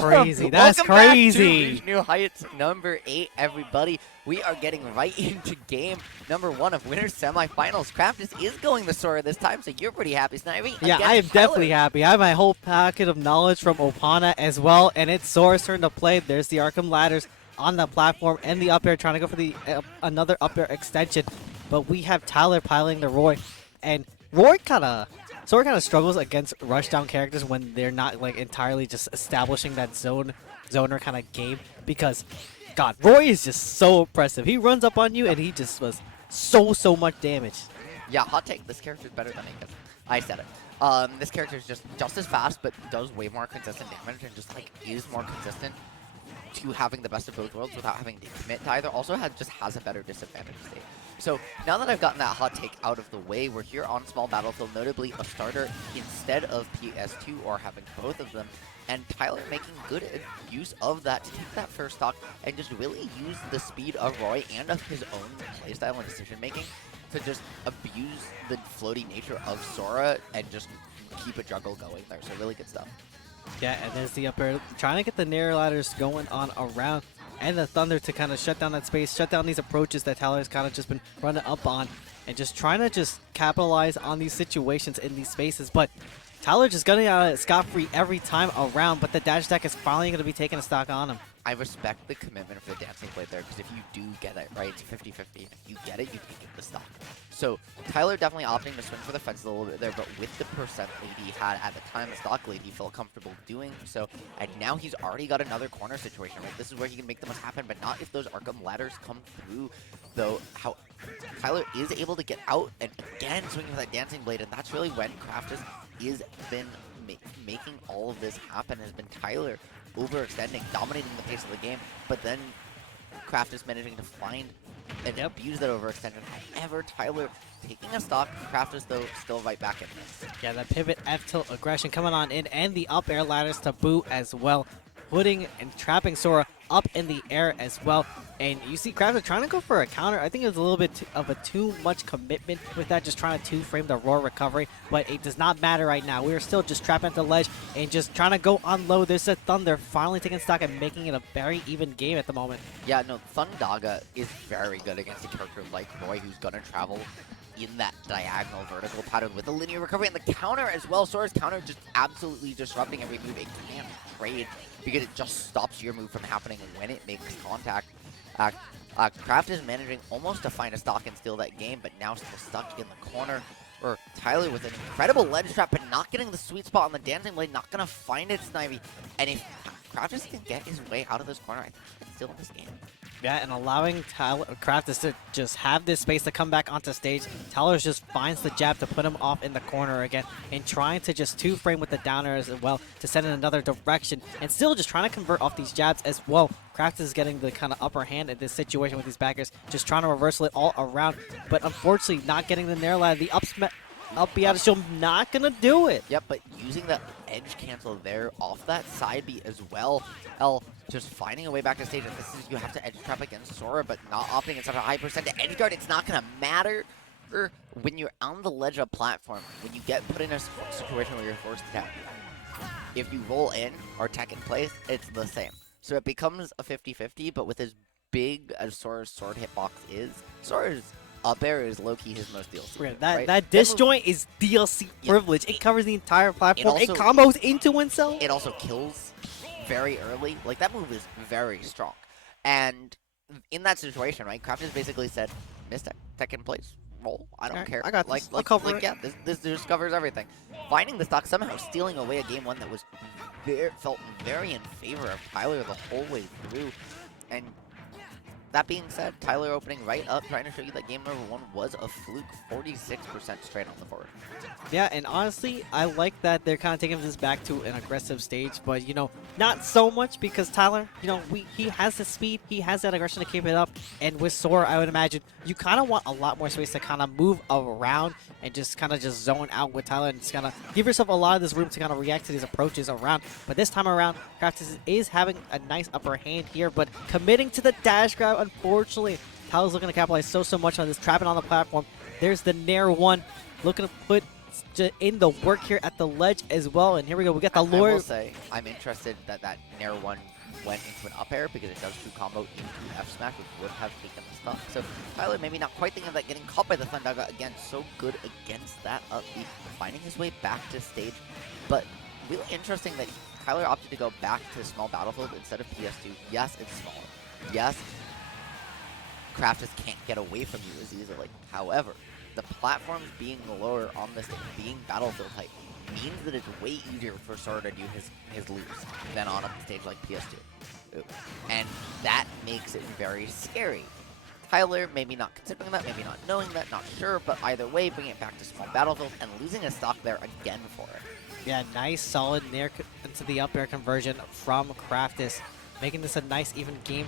crazy. That's crazy. Back to New Heights number 8, everybody. We are getting right into game number 1 of Winners Semifinals. Craftis is going the Sora this time, so you're pretty happy, Snivy. Yeah, Again, I am Tyler. definitely happy. I have my whole packet of knowledge from Opana as well, and it's Sora's turn to play. There's the Arkham ladders on the platform and the up air, trying to go for the another up air extension. But we have Tyler piling the Roy, and Sora kind of struggles against rushdown characters when they're not like entirely just establishing that zoner kind of game, because God, Roy is just so impressive. He runs up on you and he just was so much damage. Yeah, hot take. This character is better than Inkas. I said it. This character is just as fast, but does way more consistent damage and just like is more consistent to having the best of both worlds without having to commit to either. Also has a better disadvantage state. So now that I've gotten that hot take out of the way, we're here on Small Battlefield, notably a starter instead of PS2 or having both of them. And Tyler making good use of that to take that first stock and just really use the speed of Roy and of his own playstyle and decision making to just abuse the floaty nature of Sora and just keep a juggle going there. So really good stuff. Yeah, and there's the up air, trying to get the narrow ladders going on around, and the Thunder to kind of shut down that space, shut down these approaches that Tyler's kind of just been running up on, and just trying to just capitalize on these situations in these spaces. But Tyler just getting out of it scot-free every time around, but the dash attack is finally going to be taking a stock on him. I respect the commitment for the dancing blade there, because if you do get it, right, it's 50-50. If you get it, you can get the stock. So Tyler definitely opting to swing for the fence a little bit there, but with the percent lead he had at the time, the stock lead, he felt comfortable doing so. And now he's already got another corner situation, right? This is where he can make the most happen, but not if those Arkham ladders come through, though. How Tyler is able to get out and again swinging for that dancing blade, and that's really when Craftis is been making all of this happen, has been Tyler overextending, dominating the pace of the game, but then Craftis managing to find and abuse that overextension. However, Tyler taking a stock, Craftis though still right back in this. Yeah, that pivot F tilt aggression coming on in, and the up air ladders to boot as well, putting and trapping Sora up in the air as well. And you see Craftis trying to go for a counter. I think it was a little bit of a too much commitment with that, just trying to two-frame the Roar recovery, but it does not matter right now. We are still just trapping at the ledge and just trying to go on low. There's a Thunder finally taking stock and making it a very even game at the moment. Yeah, no, Thundaga is very good against a character like Roy, who's going to travel in that diagonal vertical pattern with a linear recovery, and the counter as well. Sora's counter just absolutely disrupting every move. It can't trade because it just stops your move from happening when it makes contact. Kraft is managing almost to find a stock and steal that game, but now still stuck in the corner. Or Tyler with an incredible ledge trap, but not getting the sweet spot on the dancing blade, not going to find it, Snivy. And if Craftis can get his way out of this corner, I think he can still win this game. Yeah, and allowing Craftis to just have this space to come back onto stage. Tyler just finds the jab to put him off in the corner again, and trying to just two-frame with the downer as well to send in another direction, and still just trying to convert off these jabs as well. Craftis is getting the kind of upper hand in this situation with these backers, just trying to reversal it all around, but unfortunately not getting the nair ladder. The up B out of shield, not gonna do it. Yep, but using the edge cancel there off that side B as well. Just finding a way back to stage. And this is, you have to edge trap against Sora, but not opting in such a high percent to edge guard. It's not gonna matter when you're on the ledge of platform. When you get put in a situation where you're forced to tap, if you roll in or tech in place, it's the same. So it becomes a 50-50. But with as big as Sora's sword hitbox is, Sora's up air is low-key his most DLC. Right, right? that disjoint is DLC privilege. It covers the entire platform. It combos into oneself. It also kills very early. Like, that move is very strong. And in that situation, right, Craftis basically said, miss tech in place, roll, I don't care. I got like, this. I'll cover it. Yeah, this just covers everything. Finding the stock, somehow stealing away a game one that was felt very in favor of Tyler the whole way through. And that being said, Tyler opening right up, trying to show you that game number 1 was a fluke, 46% straight on the board. Yeah, and honestly, I like that they're kind of taking this back to an aggressive stage, but, you know, not so much because Tyler, you know, he has the speed, he has that aggression to keep it up, and with Sora, I would imagine you kind of want a lot more space to kind of move around and just kind of just zone out with Tyler and just kind of give yourself a lot of this room to kind of react to these approaches around. But this time around, Craftis is having a nice upper hand here, but committing to the dash grab, unfortunately, Tyler's looking to capitalize so much on this, trapping on the platform. There's the Nair 1, looking to put puts in the work here at the ledge as well. And here we go. We got the I lure. will say, I'm interested that Nair 1 went into an up air because it does true combo into F smash, which would have taken the stock. So Tyler maybe not quite thinking of that, getting caught by the Thundaga again. So good against that up B, finding his way back to stage. But really interesting that Tyler opted to go back to small battlefield instead of PS2. Yes, it's smaller. Yes, Craftis can't get away from you as easily. However, the platforms being lower on the stage, being battlefield height, means that it's way easier for Sora to do his loops than on a stage like PS2. And that makes it very scary. Tyler, maybe not considering that, maybe not knowing that, not sure, but either way, bringing it back to small battlefield and losing a stock there again for it. Yeah, nice, solid Nair into the up air conversion from Craftis, making this a nice, even game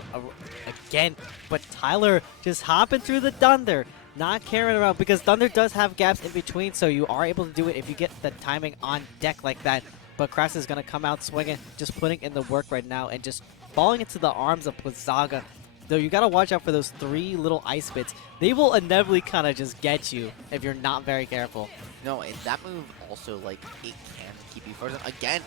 again. But Tyler just hopping through the Thunder, not caring around, because Thunder does have gaps in between, so you are able to do it if you get the timing on deck like that. But Craftis is going to come out swinging, just putting in the work right now, and just falling into the arms of Plazaga. Though you got to watch out for those 3 little ice bits. They will inevitably kind of just get you if you're not very careful. No, and that move also, like, it can keep you frozen. Again,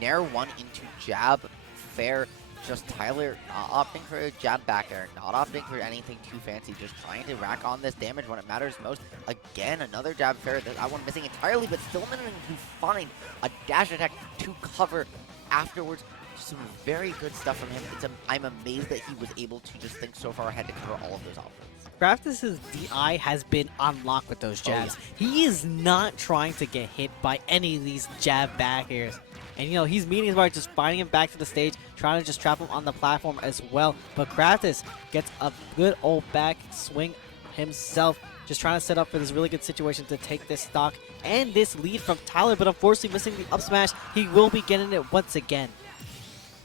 Nair 1 into jab, fair. Just Tyler not opting for a jab back air, not opting for anything too fancy, just trying to rack on this damage when it matters most. Again, another jab fair, that one missing entirely, but still managing to find a dash attack to cover afterwards. Some very good stuff from him. I'm amazed that he was able to just think so far ahead to cover all of those offenses. Craftis' DI has been on lock with those jabs. He is not trying to get hit by any of these jab back airs. And, you know, he's meeting his mark, just finding him back to the stage, trying to just trap him on the platform as well. But Craftis gets a good old back swing himself, just trying to set up for this really good situation to take this stock and this lead from Tyler. But unfortunately, missing the up smash, he will be getting it once again.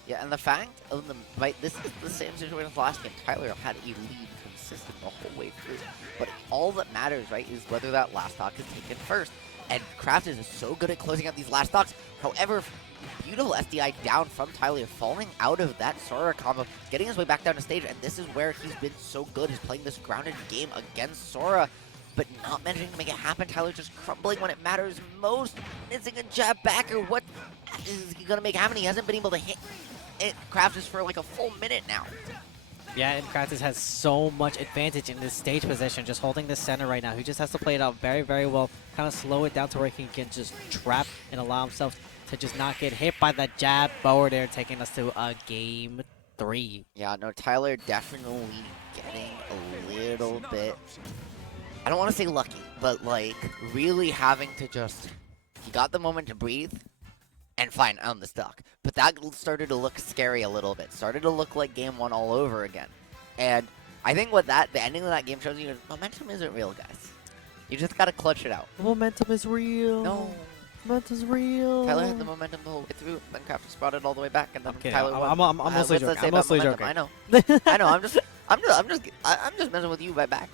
Yeah, and the fact of this is the same situation as last game. Tyler had a lead consistent the whole way through. But all that matters, right, is whether that last stock is taken first. And Craftis is so good at closing out these last stocks. However, beautiful SDI down from Tyler, falling out of that Sora combo, getting his way back down to stage, and this is where he's been so good. He's playing this grounded game against Sora, but not managing to make it happen. Tyler just crumbling when it matters most, missing a jab backer. What is he gonna make happen? He hasn't been able to hit Craftis for like a full minute now. Yeah, and Craftis has so much advantage in this stage position, just holding the center right now. He just has to play it out very, very well, kind of slow it down to where he can just trap and allow himself to just not get hit by the jab forward air, taking us to a game 3. Yeah, no, Tyler definitely getting a little bit, I don't want to say lucky, but like really having to just, he got the moment to breathe and fine on the stock. But that started to look scary a little bit. Started to look like game 1 all over again. And I think what the ending of that game shows you is momentum isn't real, guys. You just gotta clutch it out. The momentum is real. No. Momentum's real. Tyler had the momentum the whole way through, then Craftis brought it all the way back, and then Okay, Tyler won. I'm mostly joking. I'm mostly joking. I know. I know. I'm just messing with you right back.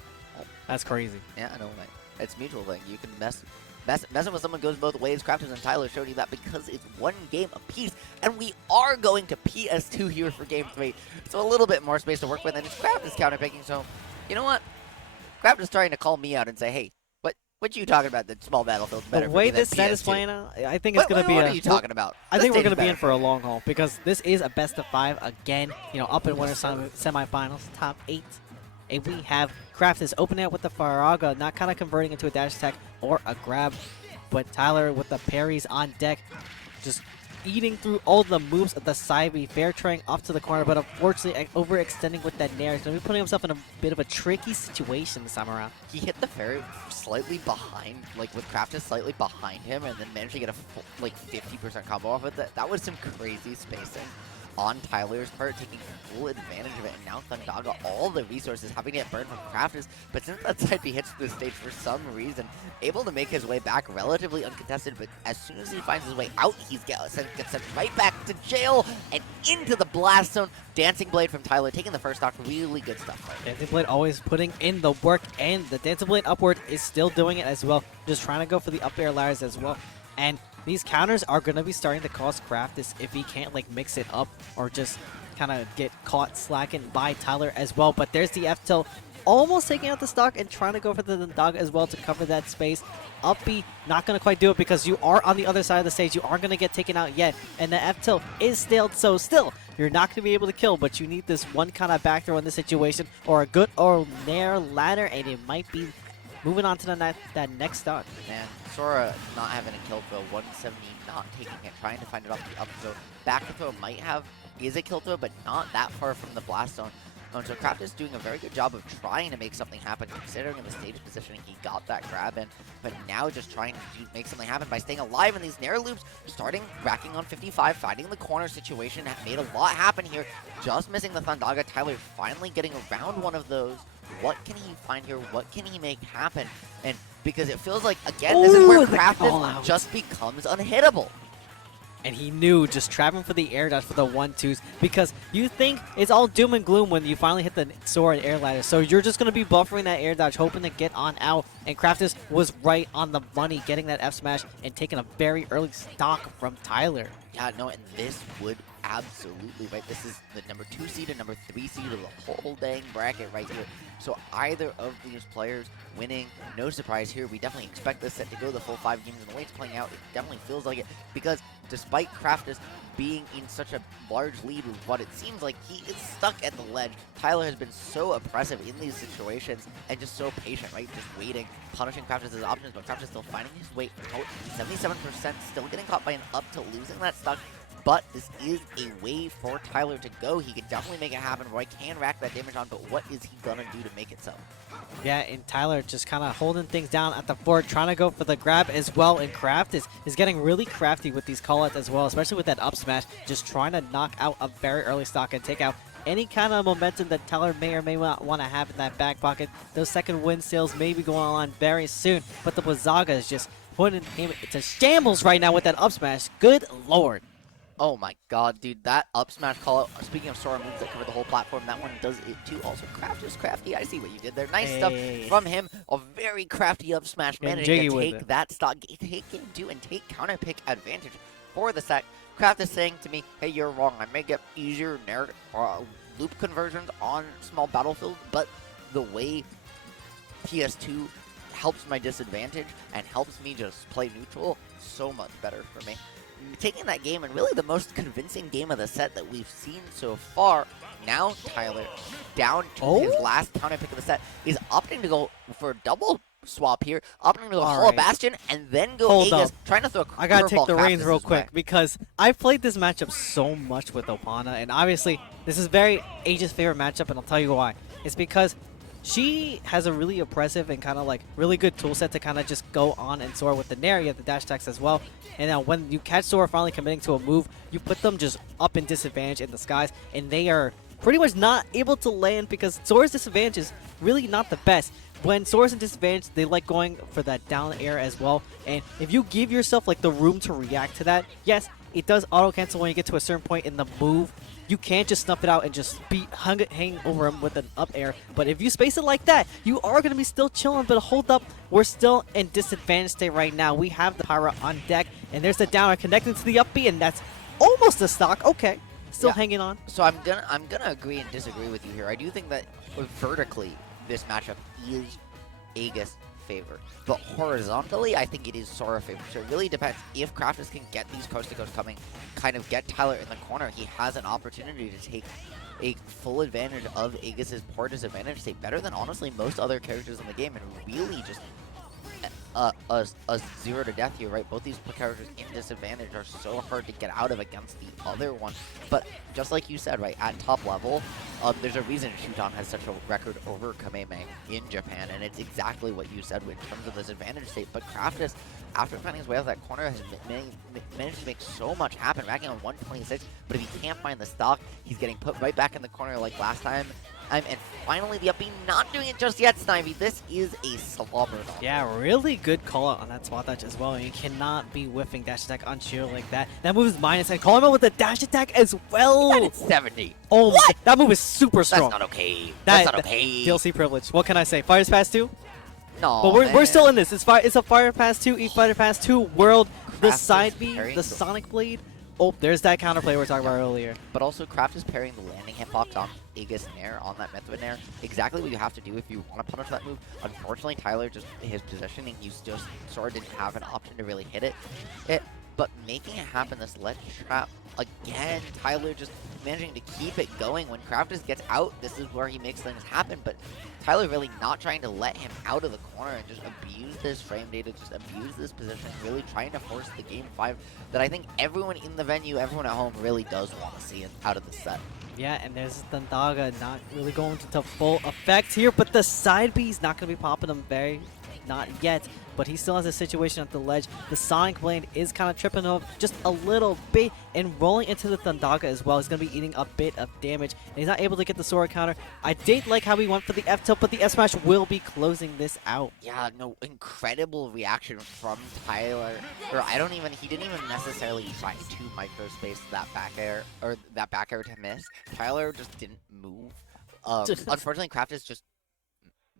That's crazy. Yeah, I know, mate. It's a mutual thing. You can messing with someone goes both ways. Craftis and Tyler showed you that because it's 1 game apiece, and we are going to PS2 here for game 3. So a little bit more space to work with, and it's Craftis counterpicking. So, you know what? Craftis is trying to call me out and say, hey, what you talking about? The small battlefield's better. The way this set is playing out, I think it's going to be. What are you talking about? I think we're going to be in for a long haul because this is a best of 5 again. You know, up in winter semifinals, top 8. And we have Craftis opening up with the Faraga, not kind of converting into a dash attack or a grab, but Tyler with the parries on deck, just eating through all the moves of the side B, fair traying off to the corner, but unfortunately overextending with that Nair. He's going to be putting himself in a bit of a tricky situation this time around. He hit the fairy slightly behind, like with Craftis slightly behind him, and then managed to get a full, 50% combo off of it. That was some crazy spacing on Tyler's part, taking full advantage of it, and now Thundaga, all the resources having to get burned from Craftis, but since that side B hits the stage for some reason, able to make his way back relatively uncontested, but as soon as he finds his way out, he gets sent right back to jail and into the blast zone. Dancing Blade from Tyler, taking the first stock, really good stuff. Right? Dancing Blade always putting in the work, and the Dancing Blade upward is still doing it as well, just trying to go for the up air ladders as well. And these counters are going to be starting to cost Craftis if he can't mix it up or just kind of get caught slacking by Tyler as well. But there's the F tilt almost taking out the stock and trying to go for the Thundaga as well to cover that space. Up B, not going to quite do it because you are on the other side of the stage. You aren't going to get taken out yet. And the F tilt is stalled, so still, you're not going to be able to kill, but you need this one kind of back throw in this situation, or a good or nair ladder, and it might be moving on to that next stock. Man, Sora not having a kill throw, 170 not taking it, trying to find it off the up throw. Back throw is a kill throw, but not that far from the blast zone. So Craftis doing a very good job of trying to make something happen, considering the stage positioning he got that grab in, but now just trying to make something happen by staying alive in these Nair loops, racking on 55, fighting the corner situation, made a lot happen here, just missing the Thundaga. Tyler finally getting around one of those. What can he find here? What can he make happen? And because it feels like, again, this is where Craftis just becomes unhittable. And he knew, just trapping for the air dodge for the 1-2s, because you think it's all doom and gloom when you finally hit the Sora and air ladder. So you're just going to be buffering that air dodge, hoping to get on out. And Craftis was right on the money, getting that F smash and taking a very early stock from Tyler. Yeah, no, and this would absolutely, right? This is the number 2 seed and number 3 seed of the whole dang bracket right here. So either of these players winning, no surprise here. We definitely expect this set to go the full 5 games, and the way it's playing out, it definitely feels like it, because despite Craftis being in such a large lead with what it seems like, he is stuck at the ledge. Tyler has been so oppressive in these situations and just so patient, right? Just waiting, punishing Craftis' options, but Craftis still finding his way out. 77% still getting caught by an up to losing that stock. But this is a way for Tyler to go. He can definitely make it happen. Roy can rack that damage on, but what is he gonna do to make it so? Yeah, and Tyler just kind of holding things down at the fort, trying to go for the grab as well. And Craftis is getting really crafty with these callouts as well, especially with that up smash, just trying to knock out a very early stock and take out any kind of momentum that Tyler may or may not want to have in that back pocket. Those second win sales may be going on very soon, but the Blizzaga is just putting him into shambles right now with that up smash. Good lord. Oh my god, dude, that up smash call out. Speaking of Sora moves that cover the whole platform, that one does it too. Also, Craftis crafty. I see what you did there. Nice stuff from him. A very crafty up smash, managing to take that stock, take counter pick advantage for the set. Craftis saying to me, hey, you're wrong. I may get easier loop conversions on small battlefield, but the way PS2 helps my disadvantage and helps me just play neutral, so much better for me. Taking that game, and really the most convincing game of the set that we've seen so far. Now Tyler, down to his last counter pick of the set, is opting to go for a double swap here, opting to go Hollow Bastion, and then go Aegis, trying to throw a curveball. I gotta take the reins real quick, because I've played this matchup so much with Opana, and obviously this is very Aegis' favorite matchup, and I'll tell you why. It's because she has a really oppressive and kind of like really good tool set to kind of just go on and soar with the Nair. You have the dash attacks as well. And now when you catch Sora finally committing to a move, you put them just up in disadvantage in the skies, and they are pretty much not able to land because Sora's disadvantage is really not the best. When Sora's in disadvantage, they like going for that down air as well. And if you give yourself like the room to react to that, yes, it does auto cancel when you get to a certain point in the move. You can't just snuff it out and just hang over him with an up air. But if you space it like that, you are going to be still chilling. But hold up, we're still in disadvantage state right now. We have the Pyra on deck, and there's the down air connecting to the up B, and that's almost a stock. Okay, still hanging on. So I'm gonna agree and disagree with you here. I do think that vertically this matchup is Aegis favor, but horizontally I think it is Sora favor. So it really depends. If Craftis can get these coast to coast coming, kind of get Tyler in the corner, he has an opportunity to take a full advantage of Aegis' poor disadvantage state, better than honestly most other characters in the game, and really just a 0 to death here, right? Both these characters in disadvantage are so hard to get out of against the other one. But just like you said, right, at top level, there's a reason Shuton has such a record over Kameme in Japan, and it's exactly what you said in terms of this advantage state. But Craftis, after finding his way out of that corner, has managed to make so much happen, racking on 126, but if he can't find the stock, he's getting put right back in the corner like last time. And finally, the up B not doing it just yet, Snivy. This is a slobber. Yeah, really good call out on that spot dodge as well. You cannot be whiffing dash attack on shield like that. That move is minus, and call him out with the dash attack as well. And it's 70. Oh, what? That move is super strong. That's not okay. That's not okay. DLC privilege. What can I say? Fighters Pass 2? No, but we're still in this. It's a Fire Pass 2, Fighter Pass 2 world. The side B, the Sonic Blade. Oh, there's that counterplay we were talking about earlier. But also, Craftis pairing the landing hitbox on Aegis Nair, on that Myth of a Nair, exactly what you have to do if you want to punish that move. Unfortunately, Tyler, just his positioning, he's just sort of didn't have an option to really hit it. But making it happen, this ledge trap, again, Tyler just managing to keep it going. When Craftis gets out, this is where he makes things happen, but Tyler really not trying to let him out of the corner and just abuse this frame data, just abuse this position, really trying to force the game 5 that I think everyone in the venue, everyone at home really does want to see out of the set. Yeah, and there's Thundaga not really going into full effect here, but the side B's not going to be popping him not yet, but he still has a situation at the ledge. The Sonic Blade is kind of tripping him up just a little bit and rolling into the Thundaga as well. He's going to be eating a bit of damage, and he's not able to get the Sora counter. I did like how he went for the F-tilt, but the F-smash will be closing this out. Yeah, no, incredible reaction from Tyler. Or he didn't even necessarily try to microspace that back air, or that back air to miss. Tyler just didn't move. Unfortunately, Craftis just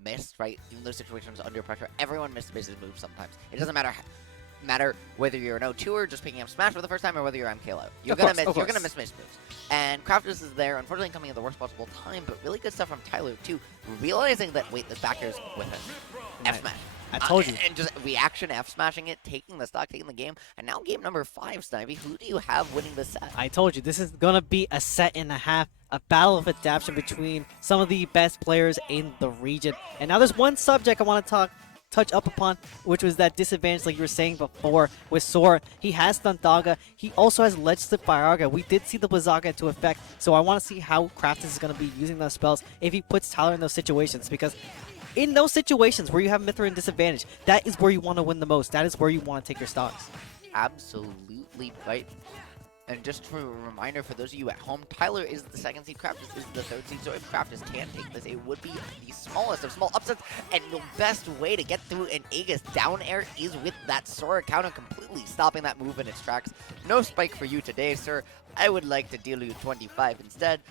missed, right? In those situations under pressure, everyone misses moves sometimes. It doesn't matter whether you're an O2 or just picking up Smash for the first time or whether you're MKLO. You're gonna miss moves. And Craftis is there, unfortunately coming at the worst possible time, but really good stuff from Tyler too. Realizing that, wait, this back air's with him. F-smash. I told you. And just reaction F-smashing it, taking the stock, taking the game. And now game number 5, Snivy. Who do you have winning the set? I told you, this is going to be a set and a half, a battle of adaptation between some of the best players in the region. And now there's one subject I want to touch up upon, which was that disadvantage like you were saying before with Sora. He has Thundaga. He also has Ledge Slip Firaga. We did see the Blizzaga into effect, so I want to see how Craftis is going to be using those spells if he puts Tyler in those situations, because in those situations where you have Mithra in disadvantage, that is where you want to win the most. That is where you want to take your stocks. Absolutely right. And just for a reminder for those of you at home, Tyler is the 2nd seed, Craftis is the 3rd seed, so if Craftis can take this, it would be the smallest of small upsets, and the best way to get through an Aegis down air is with that Sora counter, completely stopping that move in its tracks. No spike for you today, sir. I would like to deal you 25 instead.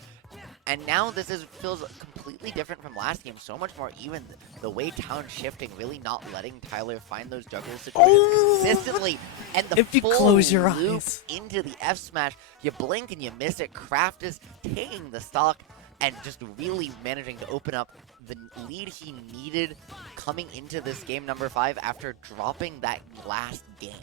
And now this feels completely different from last game, so much more even. The way Town's shifting, really not letting Tyler find those juggle situations consistently. And the if you full close your loop eyes into the F smash, you blink and you miss it. Craftis taking the stock and just really managing to open up the lead he needed coming into this game number 5 after dropping that last game.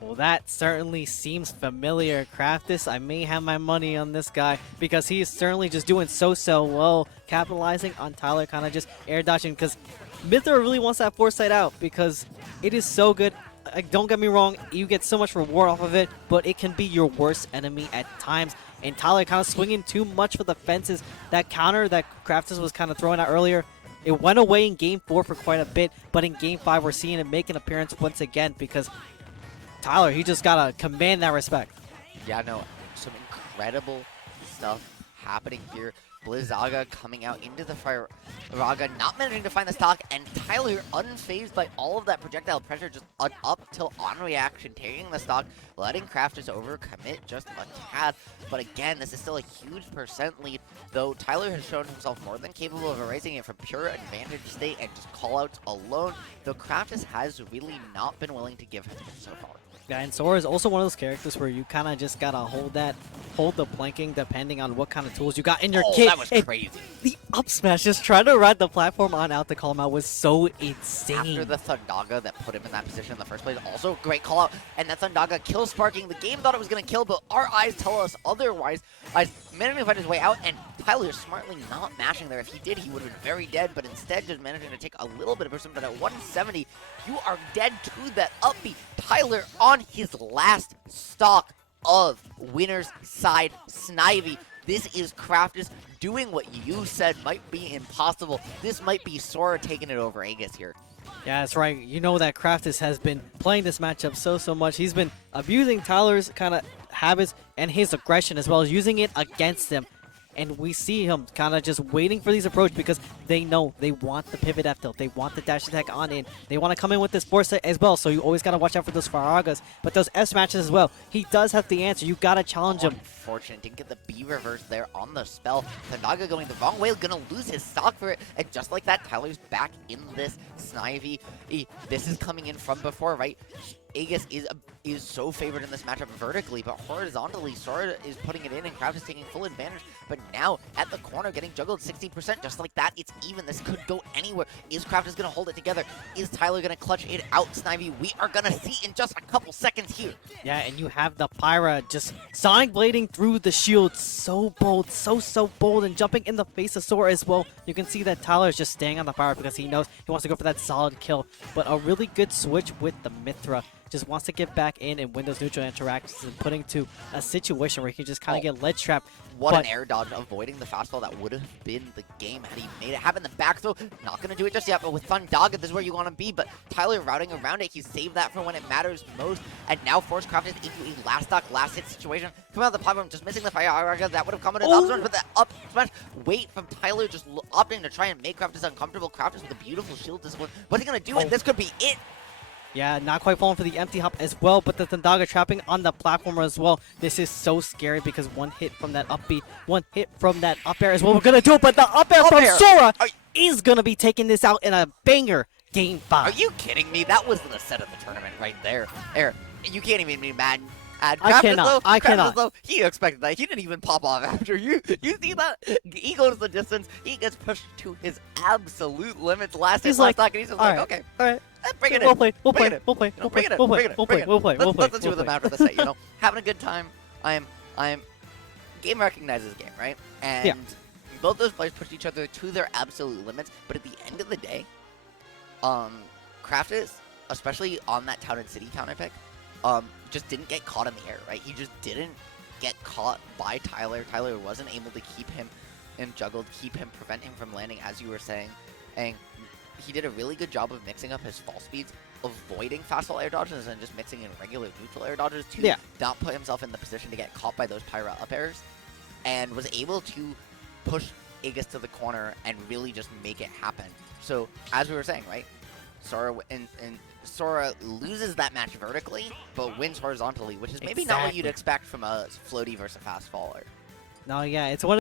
Well, that certainly seems familiar. Craftis, I may have my money on this guy because he is certainly just doing so well, capitalizing on Tyler kind of just air dodging, because Mithra really wants that foresight out because it is so good. Don't get me wrong, you get so much reward off of it, but it can be your worst enemy at times. And Tyler kind of swinging too much for the fences. That counter that Craftis was kind of throwing out earlier, it went away in Game 4 for quite a bit, but in Game 5 we're seeing it make an appearance once again because Tyler, he just gotta command that respect. Yeah, no, some incredible stuff happening here. Blizzaga coming out into the Firaga, not managing to find the stock, and Tyler unfazed by all of that projectile pressure, just an up till on reaction, taking the stock, letting Craftis overcommit just a tad. But again, this is still a huge percent lead, though Tyler has shown himself more than capable of erasing it from pure advantage state and just callouts alone, though Craftis has really not been willing to give him so far. Yeah, and Sora is also one of those characters where you kind of just gotta hold the planking depending on what kind of tools you got in your kit. That was crazy. The up smash, just trying to ride the platform on out to call him out, was so insane. After the Thundaga that put him in that position in the first place, also great call out, and that Thundaga kill sparking. The game thought it was gonna kill, but our eyes tell us otherwise. Managing to find his way out, and Tyler smartly not mashing there. If he did, he would have been very dead, but instead just managing to take a little bit of person. But at 170, you are dead to that up B. Tyler on his last stock of winner's side Snivy. This is Craftis doing what you said might be impossible. This might be Sora taking it over Aegis here. Yeah, that's right. You know that Craftis has been playing this matchup so much. He's been abusing Tyler's kind of habits and his aggression as well as using it against him. And we see him kind of just waiting for these approach because they know they want the pivot F tilt. They want the dash attack on in. They want to come in with this foresight as well, so you always got to watch out for those Faragas. But those S matches as well, he does have the answer. You got to challenge him. Unfortunate, didn't get the B reverse there on the spell. Thundaga going the wrong way, gonna lose his stock for it. And just like that, Tyler's back in this Snivy. This is coming in from before, right? Aegis is so favored in this matchup vertically, but horizontally, Sora is putting it in, and Craftis is taking full advantage. But now, at the corner, getting juggled 60%, just like that, it's even. This could go anywhere. Is Craftis going to hold it together? Is Tyler going to clutch it out, Snivy? We are going to see in just a couple seconds here. Yeah, and you have the Pyra just Sonic blading through the shield. So bold, so bold, and jumping in the face of Sora as well. You can see that Tyler is just staying on the Pyra because he knows he wants to go for that solid kill. But a really good switch with the Mithra. Just wants to get back in and win those neutral interactions and putting to a situation where he can just kind of get ledge trapped. What an air dodge, avoiding the fastball that would have been the game had he made it happen. The back throw, not going to do it just yet, but with Thundaga, this is where you want to be. But Tyler routing around it, he saved that for when it matters most. And now force Craftis into a last stock, last hit situation. Coming out of the platform, just missing the fire. That would have come in an up smash, but the up smash wait from Tyler just opting to try and make Craftis uncomfortable. Craftis with a beautiful shield discipline. What's he going to do? And this could be it. Yeah, not quite falling for the empty hop as well, but the Thundaga trapping on the platform as well. This is so scary because one hit from that up B, one hit from that up air is what we're going to do, but the up air from Sora is going to be taking this out in a banger game 5. Are you kidding me? That was the set of the tournament right there. You can't even be mad. I cannot. Though, he expected that. He didn't even pop off after you. You see that? He goes the distance. He gets pushed to his absolute limits. Last hit, last stock, and he's just like, okay, all right. Bring it in. We'll play. Bring it in. Let's do the match of the set. You know, having a good time. Game recognizes game, right? And both those players pushed each other to their absolute limits. But at the end of the day, Craftis, especially on that Town and City counter pick, just didn't get caught in the air, right? He just didn't get caught by Tyler. Tyler wasn't able to keep him juggled, prevent him from landing, as you were saying. And he did a really good job of mixing up his fall speeds, avoiding fastball air dodges and just mixing in regular neutral air dodges to not put himself in the position to get caught by those Pyra up airs, and was able to push Aegis to the corner and really just make it happen. So, as we were saying, right, Sora loses that match vertically, but wins horizontally, which is maybe not what you'd expect from a floaty versus fast faller. No, yeah, it's one